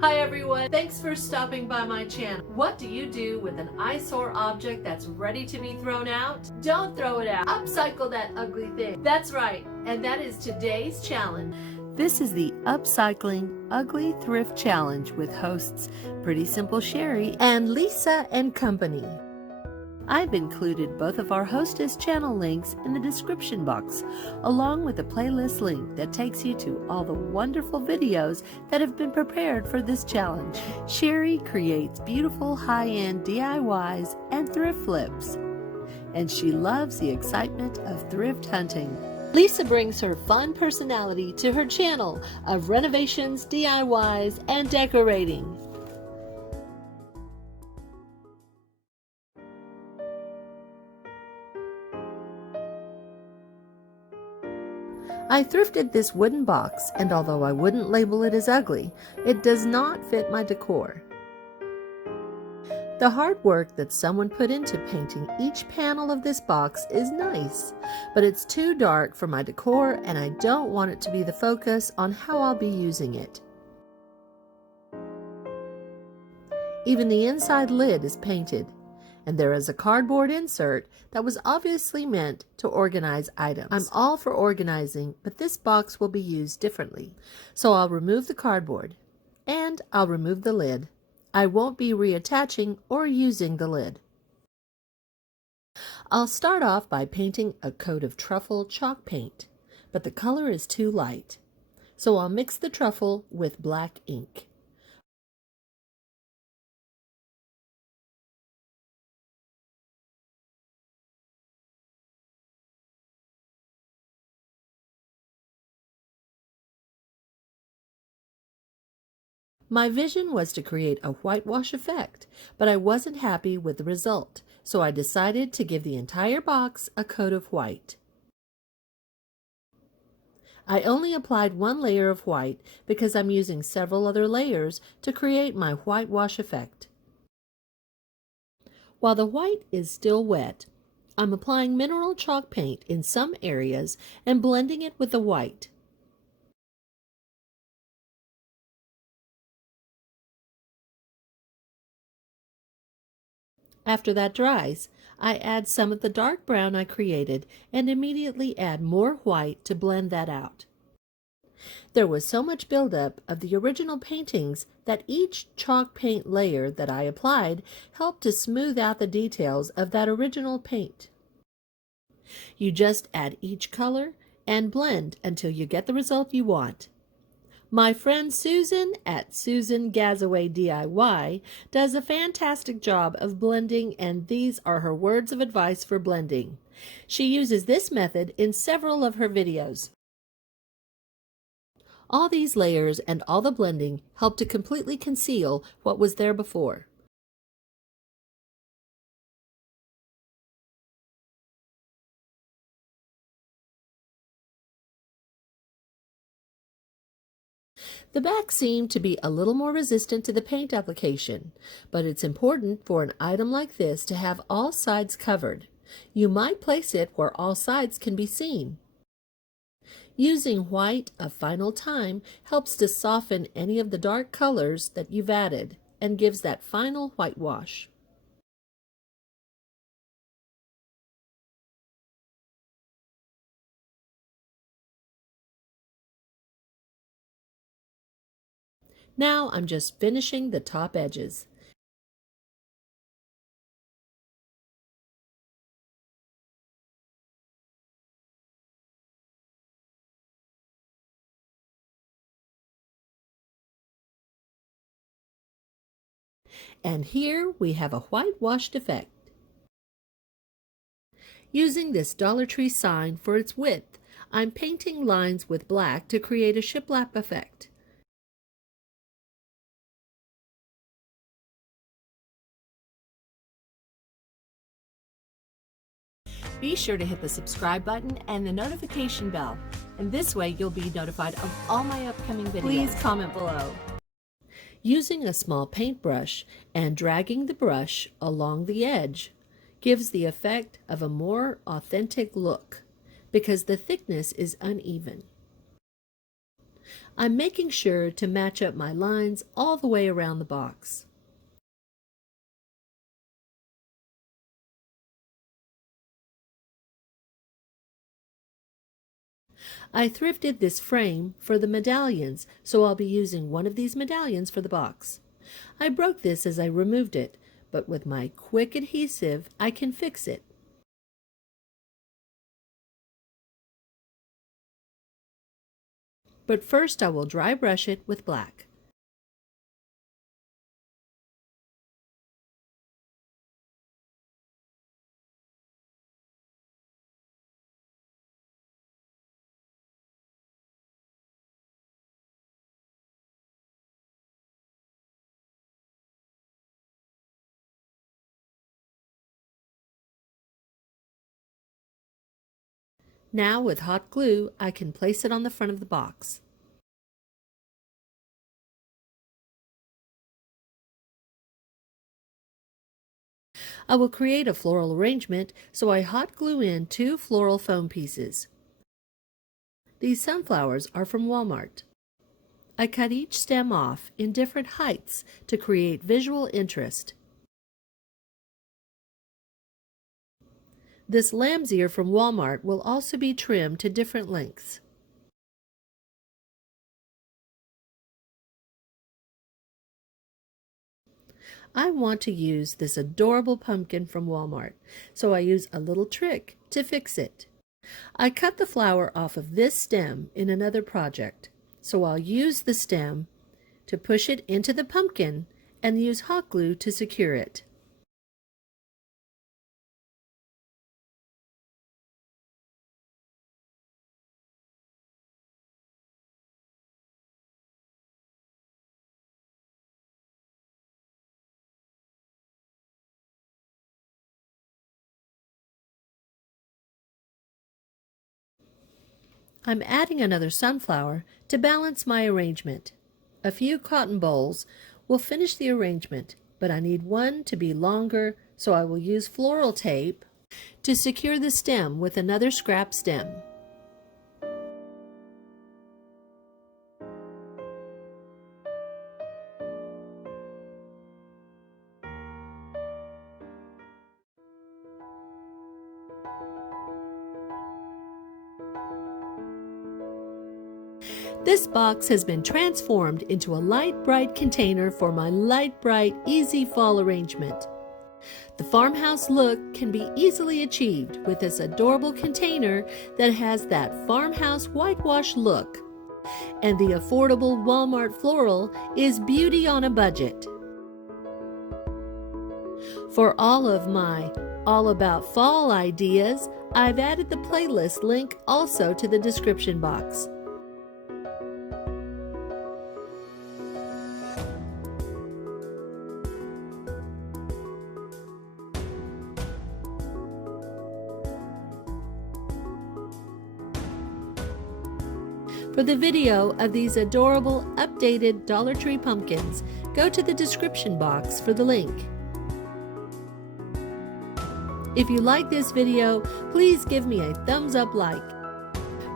Hi everyone, thanks for stopping by my channel. What do you do with an eyesore object that's ready to be thrown out? Don't throw it out. Upcycle that ugly thing. That's right, and that is today's challenge. This is the Upcycling Ugly Thrift Challenge with hosts PRETTY.SIMPLE.SHERRI and Lisa and Company. I've included both of our hostess channel links in the description box, along with a playlist link that takes you to all the wonderful videos that have been prepared for this challenge. Sherri creates beautiful high-end DIYs and thrift flips, and she loves the excitement of thrift hunting. Lisa brings her fun personality to her channel of renovations, DIYs, and decorating. I thrifted this wooden box, and although I wouldn't label it as ugly, it does not fit my decor. The hard work that someone put into painting each panel of this box is nice, but it's too dark for my decor, and I don't want it to be the focus on how I'll be using it. Even the inside lid is painted, and there is a cardboard insert that was obviously meant to organize items. I'm all for organizing, but this box will be used differently. So I'll remove the cardboard, and I'll remove the lid. I won't be reattaching or using the lid. I'll start off by painting a coat of truffle chalk paint, but the color is too light. So I'll mix the truffle with black ink. My vision was to create a whitewash effect, but I wasn't happy with the result, so I decided to give the entire box a coat of white. I only applied one layer of white because I'm using several other layers to create my whitewash effect. While the white is still wet, I'm applying mineral chalk paint in some areas and blending it with the white. After that dries, I add some of the dark brown I created and immediately add more white to blend that out. There was so much buildup of the original paintings that each chalk paint layer that I applied helped to smooth out the details of that original paint. You just add each color and blend until you get the result you want. My friend Susan at Susan Gazaway DIY does a fantastic job of blending, and these are her words of advice for blending. She uses this method in several of her videos. All these layers and all the blending help to completely conceal what was there before. The back seemed to be a little more resistant to the paint application, but it's important for an item like this to have all sides covered. You might place it where all sides can be seen. Using white a final time helps to soften any of the dark colors that you've added and gives that final whitewash. Now I'm just finishing the top edges. And here we have a whitewashed effect. Using this Dollar Tree sign for its width, I'm painting lines with black to create a shiplap effect. Be sure to hit the subscribe button and the notification bell, and this way you'll be notified of all my upcoming videos. Please comment below. Using a small paintbrush and dragging the brush along the edge gives the effect of a more authentic look because the thickness is uneven. I'm making sure to match up my lines all the way around the box. I thrifted this frame for the medallions, so I'll be using one of these medallions for the box. I broke this as I removed it, but with my quick adhesive, I can fix it. But first I will dry brush it with black. Now with hot glue, I can place it on the front of the box. I will create a floral arrangement, so I hot glue in 2 floral foam pieces. These sunflowers are from Walmart. I cut each stem off in different heights to create visual interest. This lamb's ear from Walmart will also be trimmed to different lengths. I want to use this adorable pumpkin from Walmart, so I use a little trick to fix it. I cut the flower off of this stem in another project, so I'll use the stem to push it into the pumpkin and use hot glue to secure it. I'm adding another sunflower to balance my arrangement. A few cotton bolls will finish the arrangement, but I need one to be longer, so I will use floral tape to secure the stem with another scrap stem. This box has been transformed into a light bright container for my light bright easy fall arrangement. The farmhouse look can be easily achieved with this adorable container that has that farmhouse whitewash look. And the affordable Walmart floral is beauty on a budget. For all of my all about fall ideas, I've added the playlist link also to the description box. For the video of these adorable updated Dollar Tree pumpkins, go to the description box for the link. If you like this video, please give me a thumbs up like.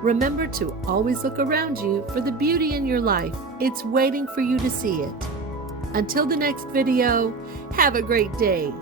Remember to always look around you for the beauty in your life. It's waiting for you to see it. Until the next video, have a great day.